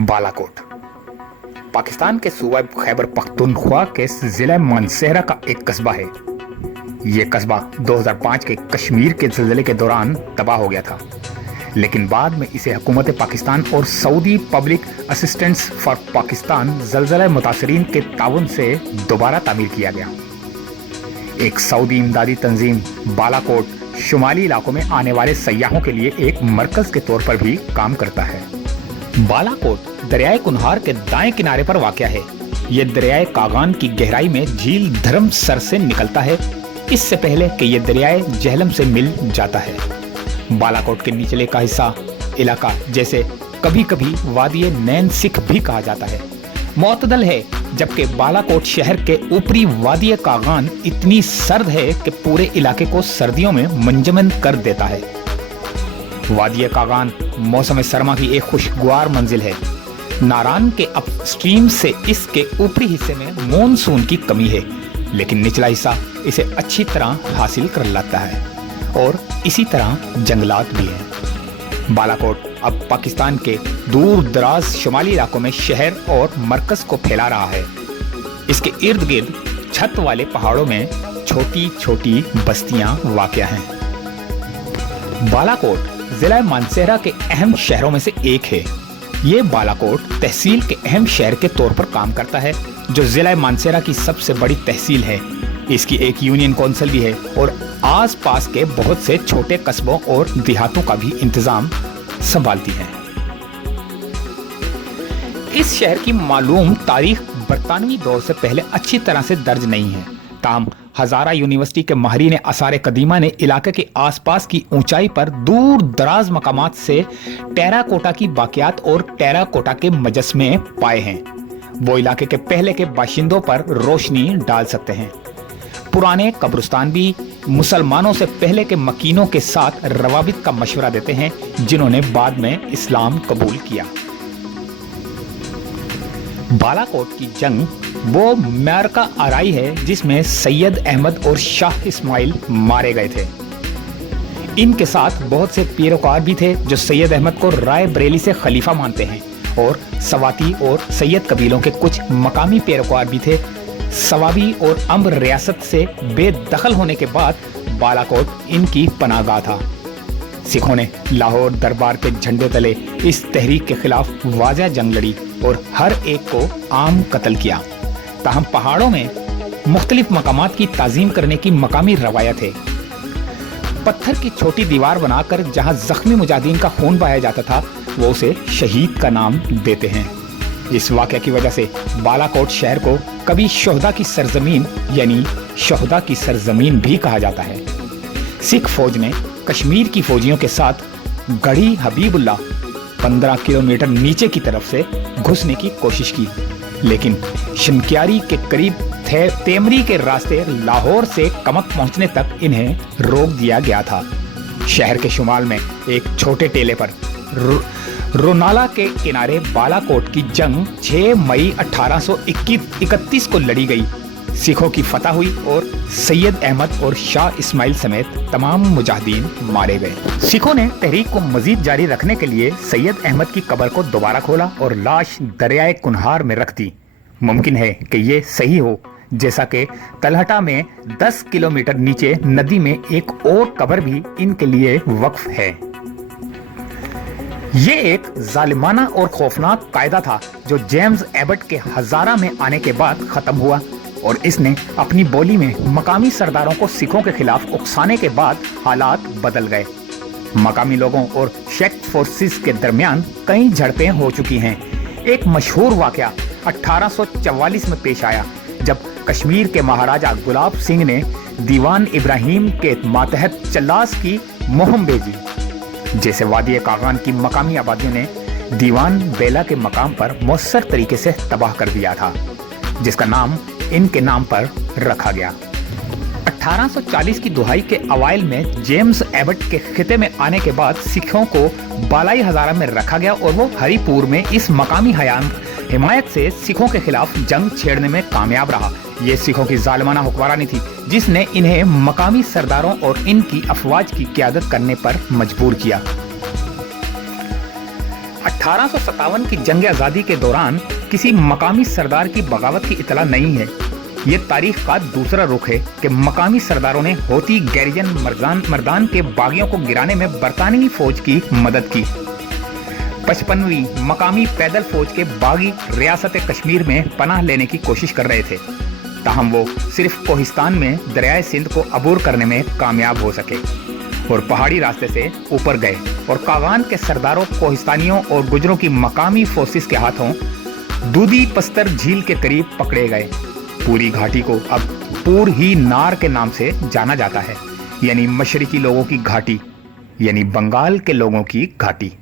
बालाकोट पाकिस्तान के सूबा खैबर पख्तूनख्वा के जिला मानसेहरा का एक कस्बा है। ये कस्बा 2005 के कश्मीर के ज़लज़ले के दौरान तबाह हो गया था, लेकिन बाद में इसे हुकूमत पाकिस्तान और Saudi public assistance for Pakistan ज़लज़ला मुतासरीन के ताउन से दोबारा तामीर किया गया। एक सऊदी इमदादी तंजीम बालाकोट शुमाली इलाकों में आने वाले सयाहों के लिए एक मरकज के तौर पर भी काम करता है। बालाकोट दरियाए कुनहार के दाएं किनारे पर वाक़या है। ये दरियाए कागान की गहराई में झील धर्मसर से निकलता है, इससे पहले कि ये दरियाए जहलम से मिल जाता है। बालाकोट के निचले का हिस्सा इलाका, जैसे कभी कभी वादिये नैन सिख भी कहा जाता है, मुअतदल है, जबकि बालाकोट शहर के ऊपरी वादिये कागान इतनी सर्द है कि पूरे इलाके को सर्दियों में मंजमद कर देता है। वादिये कागान मौसम सरमा की एक खुशगवार मंजिल है। नारान के अपस्ट्रीम से इसके ऊपरी हिस्से में मॉनसून की कमी है, लेकिन निचला हिस्सा इसे अच्छी तरह हासिल कर लाता है और इसी तरह जंगलात भी हैं। बालाकोट अब पाकिस्तान के दूर दराज शुमाली इलाकों में शहर और मरकज को फैला रहा है। इसके इर्द गिर्द छत वाले पहाड़ों में छोटी छोटी बस्तियां वाक़या हैं। बालाकोट जिला मानसेहरा के अहम शहरों में से एक है। ये बालाकोट तहसील के अहम शहर के तौर पर काम करता है, जो जिला मानसेहरा की सबसे बड़ी तहसील है। इसकी एक यूनियन काउंसिल भी है और आसपास के बहुत से छोटे कस्बों और देहातों का भी इंतजाम संभालती है। इस शहर की मालूम तारीख बरतानवी दौर से पहले अच्छी तरह से दर्ज नहीं है, ताहम हजारा यूनिवर्सिटी के माहिरीन आसार कदीमा ने इलाके के आसपास की ऊंचाई पर दूर दराज मकामात से टेराकोटा की बाकियात और टेराकोटा के मुजस्समे पाए हैं। वो इलाके के पहले के बाशिंदों पर रोशनी डाल सकते हैं। पुराने कब्रिस्तान भी मुसलमानों से पहले के मकीनों के साथ रवाबित का मशवरा देते हैं, जिन्होंने बाद में इस्लाम कबूल किया। बालाकोट की जंग वो मैरका आराई है जिसमें सैयद अहमद और शाह इस्माइल मारे गए थे। इनके साथ बहुत से पैरोकार भी थे जो सैयद अहमद को राय बरेली से खलीफा मानते हैं, और सवाती और सैयद कबीलों के कुछ मकामी पैरोकार भी थे। सवाबी और अम्र रियासत से बेदखल होने के बाद बालाकोट इनकी पनाहगाह था। सिखों ने लाहौर दरबार के झंडे तले इस तहरीक के खिलाफ वाज़ह जंग लड़ी और हर एक को आम कत्ल किया। ताहम पहाड़ों में मुख्तलिफ मकामात की ताज़ीम करने की मकामी रवायत है। पत्थर की छोटी दीवार बनाकर जहां जख्मी मुजाहिदीन का खून बहाया जाता था, वो उसे शहीद का नाम देते हैं। इस वाक़या की वजह से बालाकोट शहर को कभी शोहदा की सरजमीन यानी शोहदा की सरजमीन भी कहा जाता है। सिख फौज ने कश्मीर की फौजियों के साथ गढ़ी हबीबुल्लाह 15 किलोमीटर नीचे की तरफ से घुसने की कोशिश की, लेकिन शनक्यारी के करीब तेमरी के रास्ते लाहौर से कमक पहुंचने तक इन्हें रोक दिया गया था। शहर के शुमाल में एक छोटे टेले पर रोनाला के किनारे बालाकोट की जंग 6 मई 1831 को लड़ी गई। सिखों की फतह हुई और सैयद अहमद और शाह इस्माइल समेत तमाम मुजाहिदीन मारे गए। सिखों ने तहरीक को मजीद जारी रखने के लिए सैयद अहमद की कब्र को दोबारा खोला और लाश दरियाए कुनहार में रख दी। मुमकिन है कि ये सही हो, जैसा कि तलहटा में 10 किलोमीटर नीचे नदी में एक और कब्र भी इनके लिए वक्फ है। ये एक जालिमाना और खौफनाक कायदा था जो जेम्स एबट के हजारा में आने के बाद खत्म हुआ, और इसने अपनी बोली में मकामी सरदारों को सिखों के खिलाफ उकसाने के बाद हालात बदल गए। मकामी लोगों और शेख फोर्सेस के दरमियान कई झड़पें हो चुकी हैं। एक मशहूर वाकया 1844 में पेश आया, जब कश्मीर के महाराजा गुलाब सिंह ने दीवान इब्राहिम के मातहत चल्लास की मुहिम भेजी। जैसे वादिये कागान की मकामी आबादियों ने दीवान बेला के मकाम पर मौसर तरीके से तबाह कर दिया था, जिसका नाम इनके नाम पर रखा गया। 1840 की दुहाई के अवाइल में जेम्स एबट के खिते में आने के बाद सिखों को बालाई हजारा में रखा गया और वो हरिपुर में इस मकामी हिमायत से सिखों के खिलाफ जंग छेड़ने में कामयाब रहा। ये सिखों की जालिमाना हुक्मरानी थी जिसने इन्हें मकामी सरदारों और इनकी अफवाज की क़यादत करने पर मजबूर किया। 1857 की जंग आजादी के दौरान किसी मकामी सरदार की बगावत की इतला नहीं है। ये तारीख का दूसरा रुख है कि मकामी सरदारों ने होती गैरिजन मर्दान के बागियों को गिराने में बरतानवी फौज की मदद की। 55वीं मकामी पैदल फौज के बागी रियासत कश्मीर में पनाह लेने की कोशिश कर रहे थे, ताहम वो सिर्फ कोहिस्तान में दरियाए सिंध को अबूर करने में कामयाब हो सके और पहाड़ी रास्ते से ऊपर गए और कागान के सरदारों, कोहिस्तानियों और गुजरों की मकामी फोर्सेस के हाथों दूधी पस्तर झील के करीब पकड़े गए। पूरी घाटी को अब पूर ही नार के नाम से जाना जाता है, यानी मशरिकी लोगों की घाटी, यानी बंगाल के लोगों की घाटी।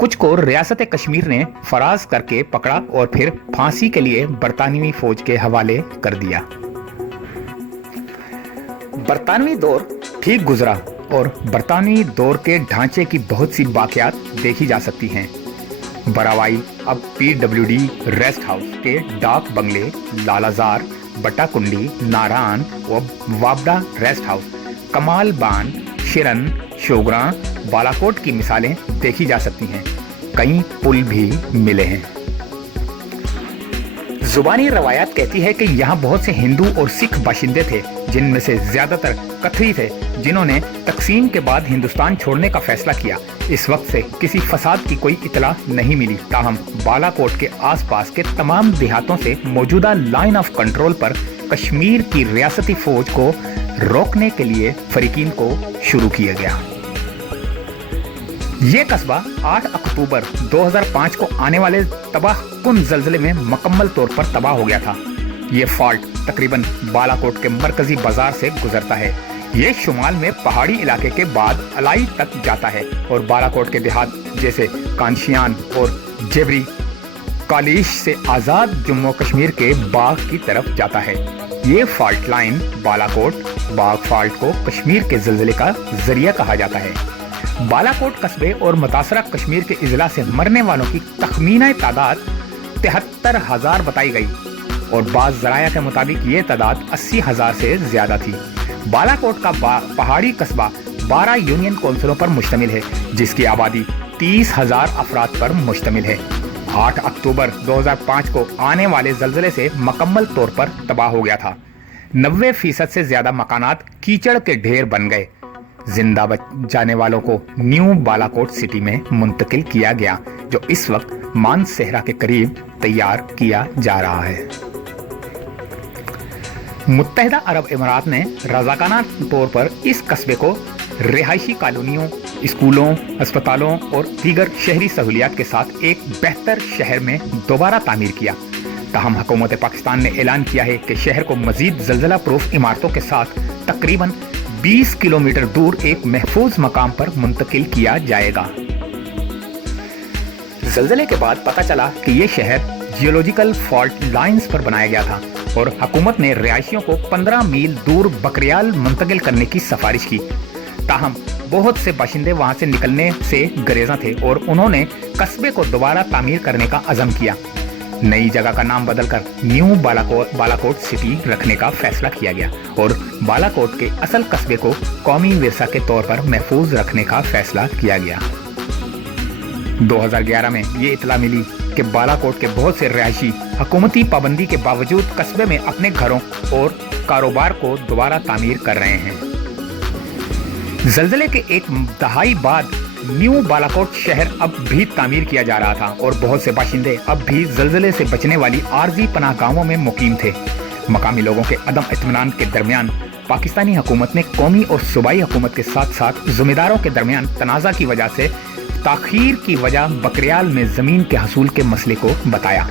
कुछ को रियासत कश्मीर ने फराज करके पकड़ा और फिर फांसी के लिए बरतानवी फौज के हवाले कर दिया। बरतानवी दौर ठीक गुजरा और बरतानवी दौर के ढांचे की बहुत सी वाकयात देखी जा सकती हैं। बरावाई अब PWD रेस्ट हाउस के डाक बंगले, लालाजार, बट्टाकुंडी, नारायण व वाबडा रेस्ट हाउस, कमाल बान, शिरन, शोगरा, बालाकोट की मिसालें देखी जा सकती हैं। कई पुल भी मिले हैं। जुबानी रवायत कहती है कि यहाँ बहुत से हिंदू और सिख बाशिंदे थे, जिनमें से ज्यादातर कथरी थे, जिन्होंने तकसीम के बाद हिंदुस्तान छोड़ने का फैसला किया। इस वक्त से किसी फसाद की कोई इतला नहीं मिली, ताहम बालाकोट के आसपास के तमाम देहातों से मौजूदा लाइन ऑफ कंट्रोल पर कश्मीर की रियासती फौज को रोकने के लिए फरीकीन को शुरू किया गया। ये कस्बा 8 अक्टूबर 2005 को आने वाले तबाहकुन ज़लज़ले में मुकम्मल तौर पर तबाह हो गया था। ये फॉल्ट तकरीबन बालाकोट के मरकजी बाजार से गुजरता है। ये शुमाल में पहाड़ी इलाके के बाद अलाई तक जाता है और बालाकोट के देहात जैसे कांशियान और जेबरी कालिश से आज़ाद जम्मू कश्मीर के बाग की तरफ जाता है। ये फॉल्ट लाइन बालाकोट बाग फॉल्ट को कश्मीर के ज़लज़ले का जरिया कहा जाता है। बालाकोट कस्बे और मुतासरा कश्मीर के इजला से मरने वालों की तखमीना तादाद 73,000 बताई गई और बाज़ ज़राया के मुताबिक ये तादाद 80,000 से ज्यादा थी। बालाकोट का पहाड़ी कस्बा 12 यूनियन कौंसिलों पर मुश्तमिल है, जिसकी आबादी 30,000 अफराद पर मुश्तमिल है। 8 अक्टूबर 2005 को आने वाले ज़लज़ले से मुकम्मल तौर पर तबाह हो गया था। 90% से ज्यादा मकानात कीचड़ के ढेर बन गए। जिंदा बच जाने वालों को न्यू बालाकोट सिटी में मुंतकिल किया गया, जो इस वक्त मानसेहरा के करीब तैयार किया जा रहा है। मुत्तहिदा अरब इमारात ने रज़ाकाना तौर पर इस कस्बे को रिहायशी कॉलोनियों, स्कूलों, अस्पतालों और दीगर शहरी सहूलियात के साथ एक बेहतर शहर में दोबारा तामीर किया। ताहम हुकूमत पाकिस्तान ने ऐलान किया है कि शहर को मजीद ज़लज़ला प्रूफ इमारतों के साथ तकरीबन 20 किलोमीटर दूर एक महफूज मकाम पर मुंतकिल किया जाएगा। ज़लज़ले के बाद पता चला कि ये शहर जियोलॉजिकल फॉल्ट लाइंस पर बनाया गया था और हुकूमत ने रिहायशियों को 15 मील दूर बकरियाल मुंतकिल करने की सिफारिश की। ताहम बहुत से बाशिंदे वहां से निकलने से गरेज़ा थे और उन्होंने कस्बे को दोबारा तामीर करने का अज़म किया। नई जगह का नाम बदलकर न्यू बालाकोट सिटी रखने का फैसला किया गया और बालाकोट के असल कस्बे को कौमी विरसा के तौर पर महफूज रखने का फैसला किया गया। 2011 में ये इतला मिली कि बालाकोट के बहुत से रिहायशी हुकूमती पाबंदी के बावजूद कस्बे में अपने घरों और कारोबार को दोबारा तामीर कर रहे हैं। ज़लज़ले के एक दहाई बाद न्यू बालाकोट शहर अब भी तामीर किया जा रहा था और बहुत से बाशिंदे अब भी ज़लज़ले से बचने वाली आर्जी पनाहगाहों में मुकीम थे। मकामी लोगों के अदम इत्मीनान के दरमियान पाकिस्तानी हुकूमत ने कौमी और सूबाई हुकूमत के साथ साथ ज़मींदारों के दरमियान तनाज़ा की वजह से ताख़ीर की वजह बकरियाल में ज़मीन के हसूल के मसले को बताया।